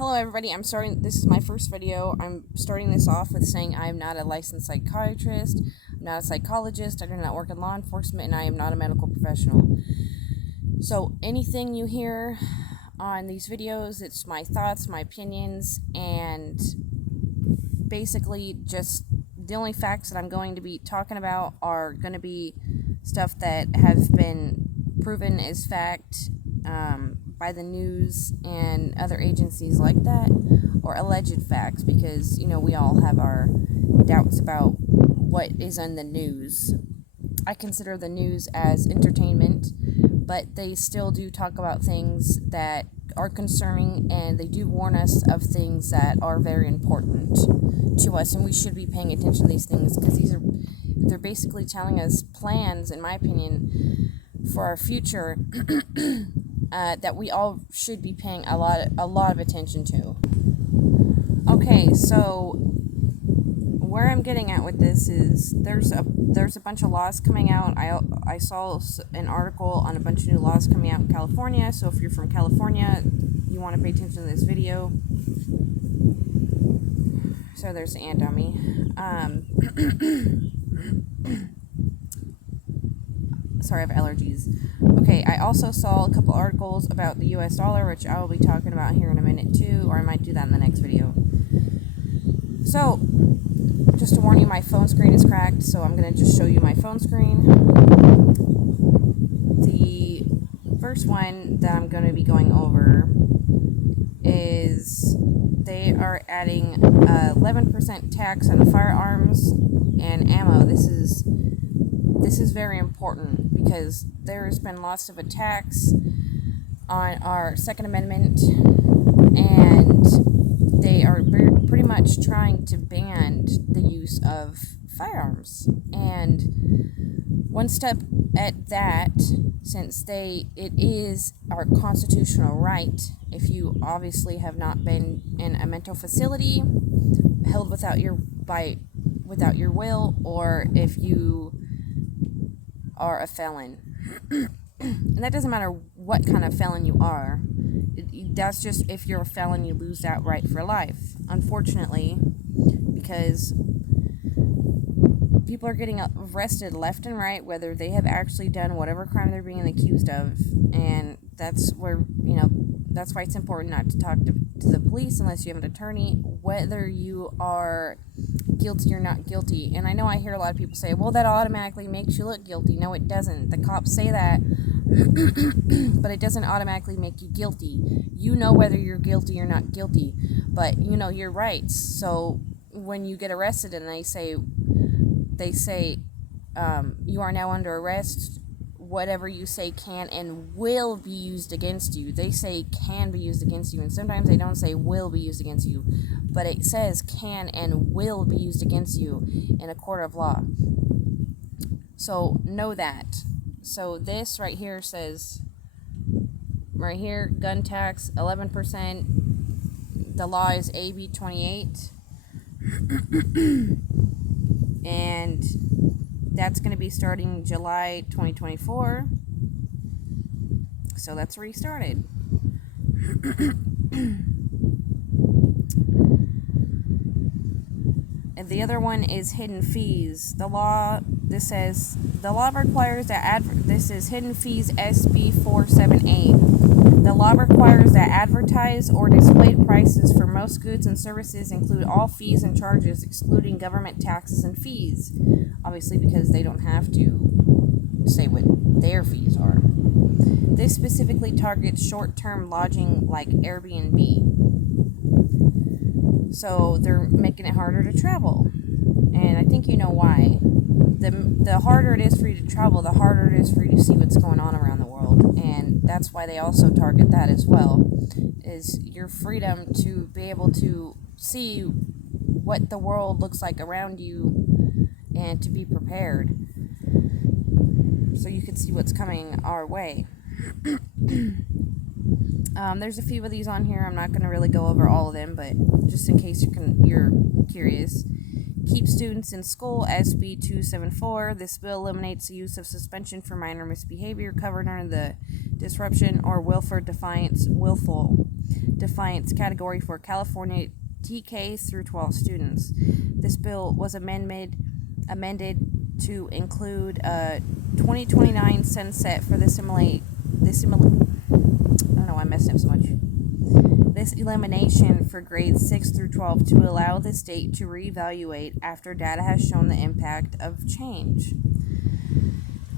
Hello everybody, this is my first video. I'm starting this off with saying I am not a licensed psychiatrist, I'm not a psychologist, I do not work in law enforcement, and I am not a medical professional. So anything you hear on these videos, it's my thoughts, my opinions, and basically just the only facts that I'm going to be talking about are going to be stuff that have been proven as fact by the news and other agencies like that, or alleged facts, because, we all have our doubts about what is on the news. I consider the news as entertainment, but they still do talk about things that are concerning, and they do warn us of things that are very important to us, and we should be paying attention to these things, because they're basically telling us plans, in my opinion, for our future that we all should be paying a lot of attention to. Okay, so where I'm getting at with this is there's a bunch of laws coming out. I saw an article on a bunch of new laws coming out in California, so if you're from California, you want to pay attention to this video. So there's the ant on me. Sorry, I have allergies. Okay, I also saw a couple articles about the US dollar, which I will be talking about here in a minute too, or I might do that in the next video. So, just to warn you, my phone screen is cracked, so I'm going to just show you my phone screen. The first one that I'm going to be going over is they are adding 11% tax on firearms and ammo. This is very important because there has been lots of attacks on our Second Amendment, and they are pretty much trying to ban the use of firearms. And one step at that, since it is our constitutional right, if you obviously have not been in a mental facility, held without your will, or if you are a felon. And that doesn't matter what kind of felon you are. That's just, if you're a felon, you lose that right for life, unfortunately, because people are getting arrested left and right, whether they have actually done whatever crime they're being accused of. And that's where, that's why it's important not to talk to the police unless you have an attorney, whether you are guilty or not guilty. And I know I hear a lot of people say, well, that automatically makes you look guilty. No, it doesn't. The cops say that, but it doesn't automatically make you guilty. You know whether you're guilty or not guilty, but you know your rights. So when you get arrested and they say you are now under arrest, whatever you say can and will be used against you. They say can be used against you, and sometimes they don't say will be used against you, but it says can and will be used against you in a court of law. So know that. So this right here says, right here, gun tax 11%. The law is AB 28, and that's going to be starting July 2024. So that's already started. And the other one is hidden fees. The law requires that this is hidden fees SB 478. The law requires that advertised or displayed prices for most goods and services include all fees and charges, excluding government taxes and fees. Obviously, because they don't have to say what their fees are. This specifically targets short-term lodging like Airbnb. So they're making it harder to travel. And I think you know why. The harder it is for you to travel, the harder it is for you to see what's going on around the world. And that's why they also target that as well, is your freedom to be able to see what the world looks like around you and to be prepared so you can see what's coming our way. There's a few of these on here. I'm not going to really go over all of them, but just in case you're curious. Keep students in school, SB 274. This bill eliminates the use of suspension for minor misbehavior covered under the disruption or willful non-defiance category for California TK through 12 students. This bill was amended to include a 2029 sunset for I don't know why I'm messing up so much. This elimination for grades 6 through 12 to allow the state to reevaluate after data has shown the impact of change.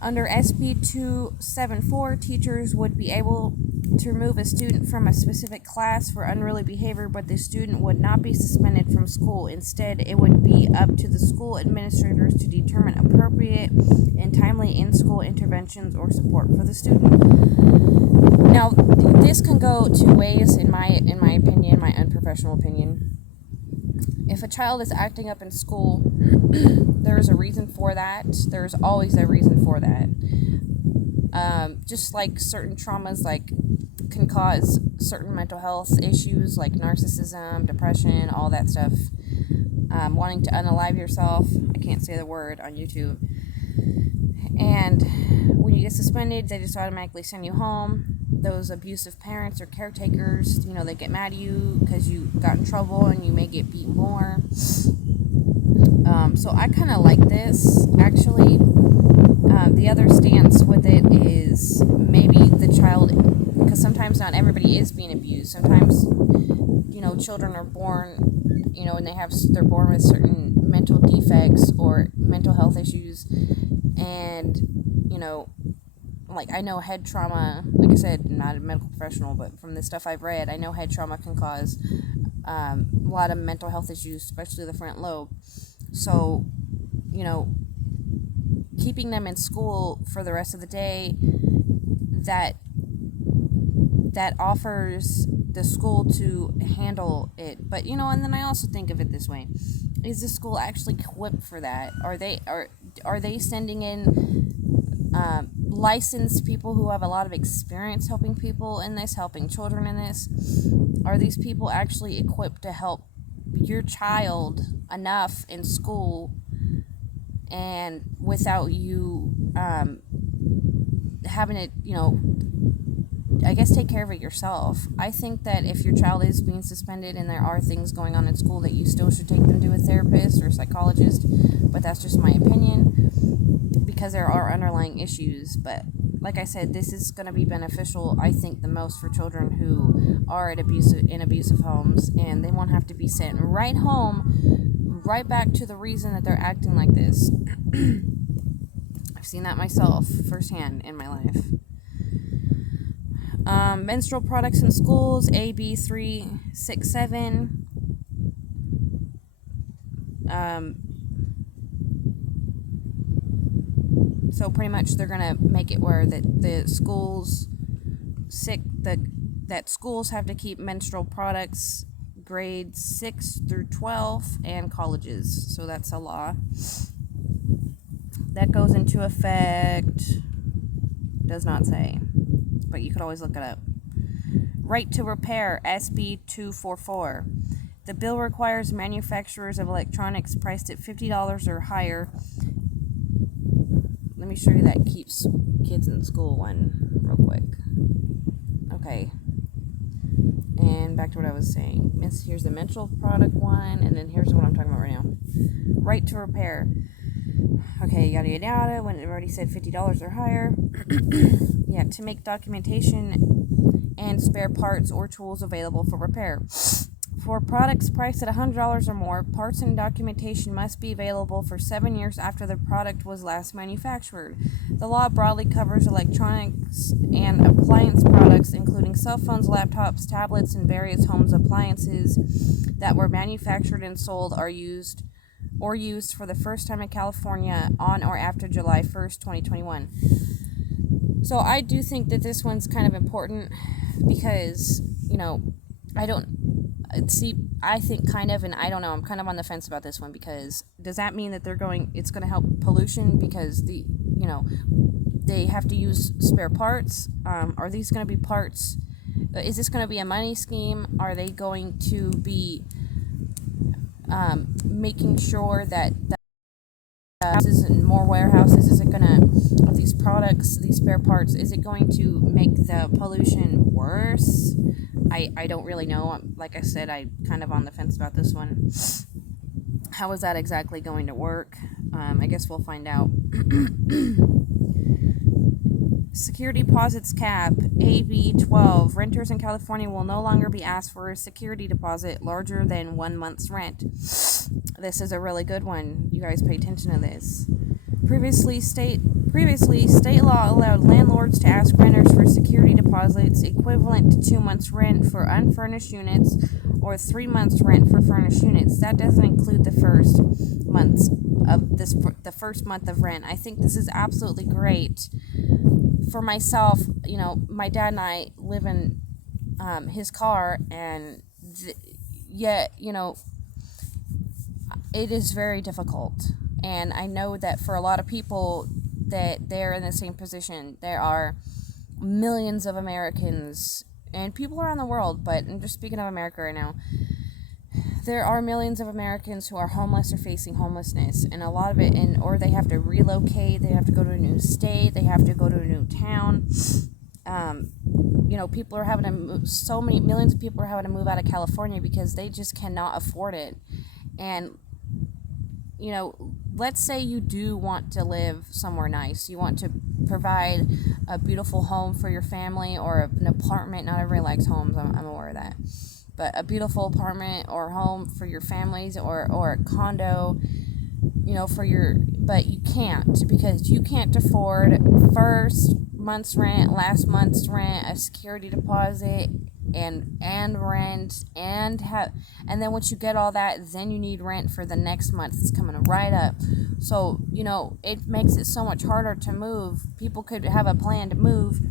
Under SB 274, teachers would be able to remove a student from a specific class for unruly behavior, but the student would not be suspended from school. Instead, it would be up to the school administrators to determine appropriate and timely in-school interventions or support for the student. Now, this can go two ways, in my opinion, my unprofessional opinion. If a child is acting up in school, there's a reason for that. There's always a reason for that. Just like certain traumas, can cause certain mental health issues like narcissism, depression, all that stuff. Wanting to unalive yourself. I can't say the word on YouTube. And when you get suspended, they just automatically send you home. Those abusive parents or caretakers, they get mad at you because you got in trouble and you may get beaten more. So I kind of like this, actually. The other stance with it is maybe the child, because sometimes not everybody is being abused. Sometimes, children are born, and they're born with certain mental defects or mental health issues. And, I know head trauma, like I said, I'm not a medical professional, but from the stuff I've read, I know head trauma can cause a lot of mental health issues, especially the front lobe. So, keeping them in school for the rest of the day, that offers the school to handle it. But, and then I also think of it this way. Is the school actually equipped for that? Are they sending in licensed people who have a lot of experience helping people in this, helping children in this? Are these people actually equipped to help your child enough in school and without you having to, I guess take care of it yourself? I think that if your child is being suspended and there are things going on in school, that you still should take them to a therapist or a psychologist, but that's just my opinion, because there are underlying issues. But like I said, this is going to be beneficial, I think, the most for children who are in abusive homes, and they won't have to be sent right home, right back to the reason that they're acting like this. I've seen that myself firsthand in my life. Menstrual products in schools, AB 367. So pretty much they're gonna make it where that schools have to keep menstrual products grades 6 through 12 and colleges. So that's a law that goes into effect. Does not say, but you could always look it up. Right to repair, SB 244. The bill requires manufacturers of electronics priced at $50 or higher. Let me show you that keeps kids in school one real quick. Okay. And back to what I was saying. Here's the menstrual product one, and then here's what I'm talking about right now. Right to repair. Okay, yada yada yada. When it already said $50 or higher. Yeah, to make documentation and spare parts or tools available for repair. For products priced at $100 or more, parts and documentation must be available for 7 years after the product was last manufactured. The law broadly covers electronics and appliance products, including cell phones, laptops, tablets, and various home appliances that were manufactured and sold or used for the first time in California on or after July 1st, 2021. So I do think that this one's kind of important because, I think kind of, and I don't know, I'm kind of on the fence about this one, because does that mean that it's going to help pollution because they have to use spare parts? Are these going to be parts? Is this going to be a money scheme? Are they going to be making sure that houses and more warehouses? Is it gonna, of these products, these spare parts, is it going to make the pollution worse? I don't really know. Like I said, I kind of on the fence about this one. How is that exactly going to work? I guess we'll find out. Security deposits cap, AB 12. Renters in California will no longer be asked for a security deposit larger than 1 month's rent. This is a really good one. You guys pay attention to this. Previously, state law allowed landlords to ask renters for security deposits equivalent to 2 months' rent for unfurnished units or 3 months' rent for furnished units. That doesn't include the first month of rent. I think this is absolutely great. For myself, my dad and I live in his car, and yet, it is very difficult. And I know that for a lot of people that they're in the same position. There are millions of Americans and people around the world, but I'm just speaking of America right now. There are millions of Americans who are homeless or facing homelessness, and a lot of it, or they have to relocate, they have to go to a new state, they have to go to a new town. People are having to move, millions of people are having to move out of California because they just cannot afford it. And, let's say you do want to live somewhere nice. You want to provide a beautiful home for your family, or an apartment. Not everybody likes homes, I'm aware of that. But a beautiful apartment or home for your families, or a condo, but you can't, because you can't afford first month's rent, last month's rent, a security deposit, and rent, and then once you get all that, then you need rent for the next month. It's coming right up. So, it makes it so much harder to move. People could have a plan to move,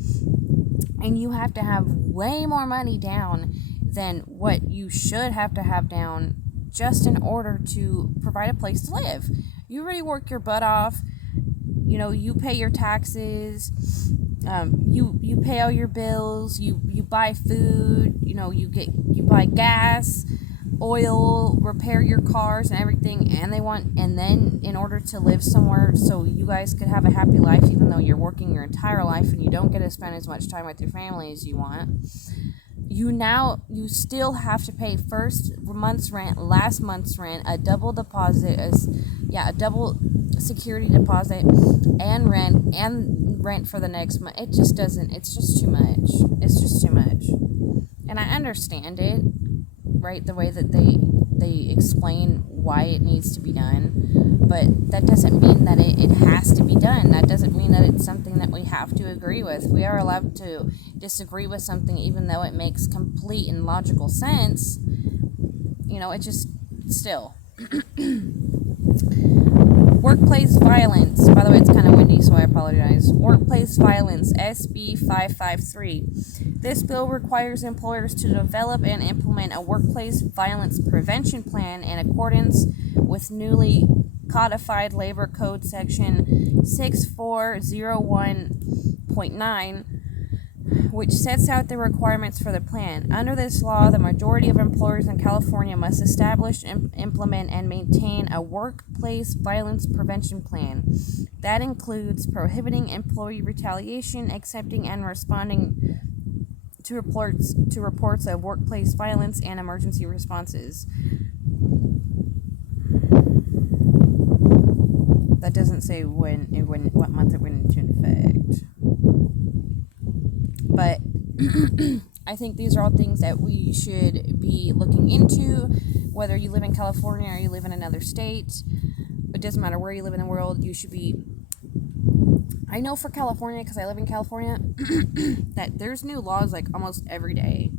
and you have to have way more money down than what you should have to have down just in order to provide a place to live. You really work your butt off. You pay your taxes. You pay all your bills. You buy food. You buy gas, oil, repair your cars and everything. And then in order to live somewhere, so you guys could have a happy life, even though you're working your entire life and you don't get to spend as much time with your family as you want. You still have to pay first month's rent, last month's rent, a double deposit, a double security deposit, and rent for the next month. It's just too much. It's just too much. And I understand it, right, the way that they explain why it needs to be done, but that doesn't mean that it has to be done. That doesn't mean that it's something that we have to agree with. We are allowed to disagree with something, even though it makes complete and logical sense. It just still. Workplace violence. By the way, it's kind of windy, so I apologize. Workplace violence, SB 553. This bill requires employers to develop and implement a workplace violence prevention plan in accordance with newly codified Labor Code Section 6401.9, which sets out the requirements for the plan. Under this law, the majority of employers in California must establish, implement, and maintain a workplace violence prevention plan. That includes prohibiting employee retaliation, accepting and responding to reports of workplace violence, and emergency responses. That doesn't say what month it went into effect. But I think these are all things that we should be looking into, whether you live in California or you live in another state. It doesn't matter where you live in the world. You should be. I know for California, because I live in California, that there's new laws like almost every day.